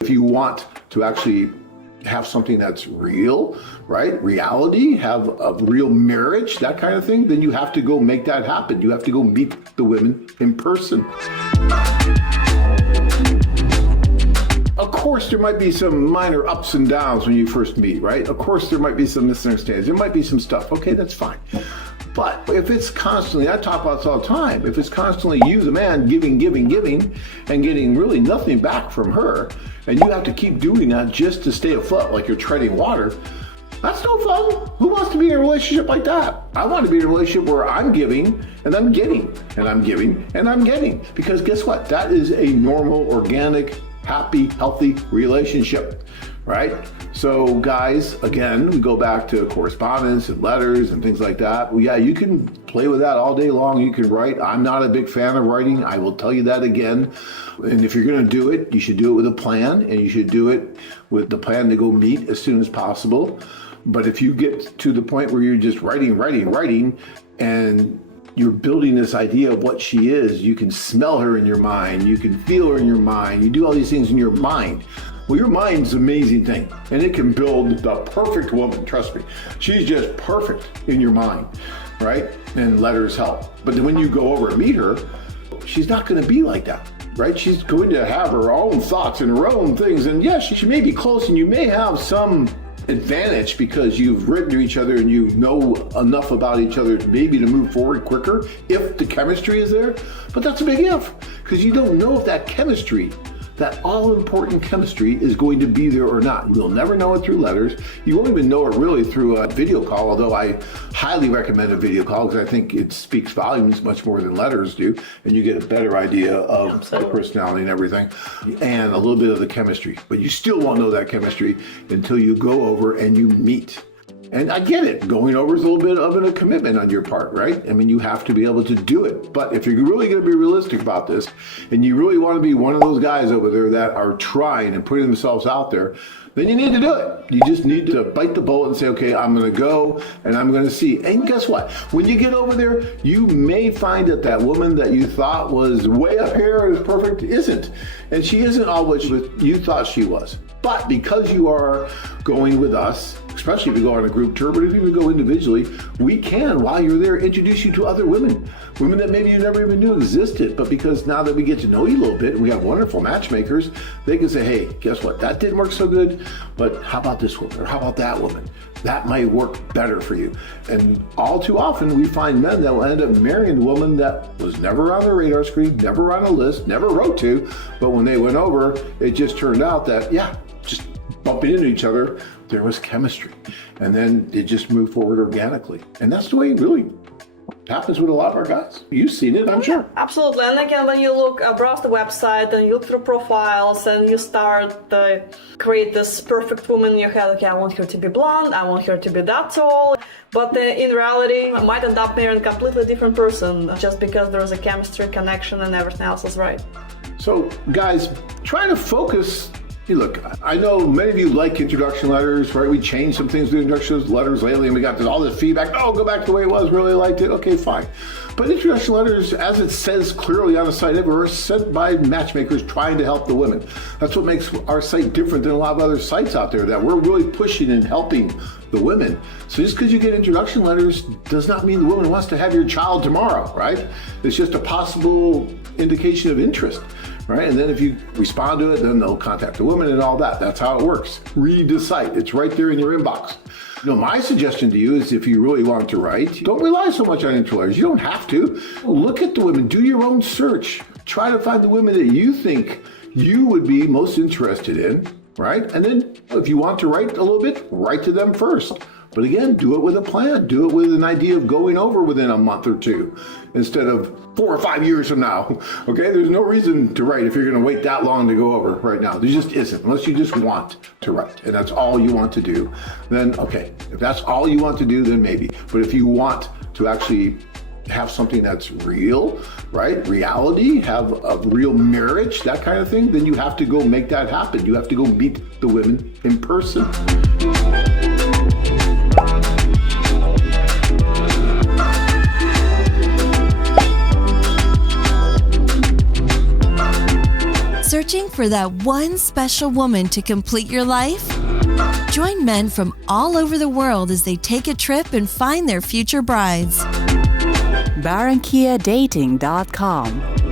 If you want to actually have something that's real, right? Reality, have a real marriage, that kind of thing, then you have to go make that happen. You have to go meet the women in person. Of course, there might be some minor ups and downs when you first meet, right? Of course, there might be some misunderstandings. There might be some stuff. Okay, that's fine. But if it's constantly, I talk about this all the time, if it's constantly you, the man, giving, and getting really nothing back from her, and you have to keep doing that just to stay afloat, like you're treading water, that's no fun. Who wants to be in a relationship like that? I want to be in a relationship where I'm giving, and I'm getting, and I'm giving, and I'm getting. Because guess what? That is a normal, organic, happy, healthy relationship, right? So guys, again, we go back to correspondence and letters and things like that. Well, yeah, you can play with that all day long. You can write. I'm not a big fan of writing. I will tell you that again. And if you're going to do it, you should do it with a plan, and you should do it with the plan to go meet as soon as possible. But if you get to the point where you're just writing, and you're building this idea of what she is, you can smell her in your mind, you can feel her in your mind, you do all these things in your mind. Well, your mind's an amazing thing, and it can build the perfect woman, trust me. She's just perfect in your mind, right? And letters help. But then when you go over and meet her, she's not gonna be like that, right? She's going to have her own thoughts and her own things, and yes, she may be close, and you may have some advantage because you've written to each other and you know enough about each other maybe to move forward quicker if the chemistry is there. But that's a big if, because you don't know if that chemistry, that all-important chemistry, is going to be there or not. You'll never know it through letters. You won't even know it really through a video call, although I highly recommend a video call because I think it speaks volumes much more than letters do, and you get a better idea of the personality and everything, and a little bit of the chemistry. But you still won't know that chemistry until you go over and you meet. And I get it, going over is a little bit of a commitment on your part, right? I mean, you have to be able to do it. But if you're really going to be realistic about this, and you really want to be one of those guys over there that are trying and putting themselves out there, then you need to do it. You just need to bite the bullet and say, okay, I'm going to go and I'm going to see. And guess what? When you get over there, you may find that that woman that you thought was way up here and is perfect isn't. And she isn't all what you thought she was. But because you are going with us, especially if you go on a group tour, but if you even go individually, we can, while you're there, introduce you to other women that maybe you never even knew existed. But because now that we get to know you a little bit and we have wonderful matchmakers, they can say, hey, guess what? That didn't work so good, but how about this woman? Or how about that woman? That might work better for you. And all too often, we find men that will end up marrying a woman that was never on their radar screen, never on a list, never wrote to, but when they went over, it just turned out that, yeah, just bumping into each other, there was chemistry. And then it just moved forward organically. And that's the way it really happens with a lot of our guys. You've seen it, I'm sure. Absolutely. And again, when you browse the website and you look through profiles and you start to create this perfect woman in your head, okay, I want her to be blonde, I want her to be that tall. But in reality, I might end up marrying a completely different person just because there is a chemistry connection and everything else is right. So guys, try to focus. Hey, look, I know many of you like introduction letters, right? We changed some things to introduction letters lately, and we got all this feedback. Oh, go back to the way it was, really liked it. Okay, fine. But introduction letters, as it says clearly on the site, are sent by matchmakers trying to help the women. That's what makes our site different than a lot of other sites out there, that we're really pushing and helping the women. So just because you get introduction letters does not mean the woman wants to have your child tomorrow, right? It's just a possible indication of interest. Right, and then if you respond to it, then they'll contact the woman and all that. That's how it works. Read the site. It's right there in your inbox. My suggestion to you is, if you really want to write, don't rely so much on intro letters. You don't have to. Look at the women. Do your own search. Try to find the women that you think you would be most interested in, right? And then if you want to write a little bit, write to them first. But again, do it with a plan. Do it with an idea of going over within a month or two instead of 4 or 5 years from now. Okay, there's no reason to write if you're going to wait that long to go over right now. There just isn't, unless you just want to write and that's all you want to do. Then, okay, if that's all you want to do, then maybe. But if you want to actually have something that's real, right? Reality, have a real marriage, that kind of thing, then you have to go make that happen. You have to go meet the women in person. Search Searching for that one special woman to complete your life? Join men from all over the world as they take a trip and find their future brides. Barranquilladating.com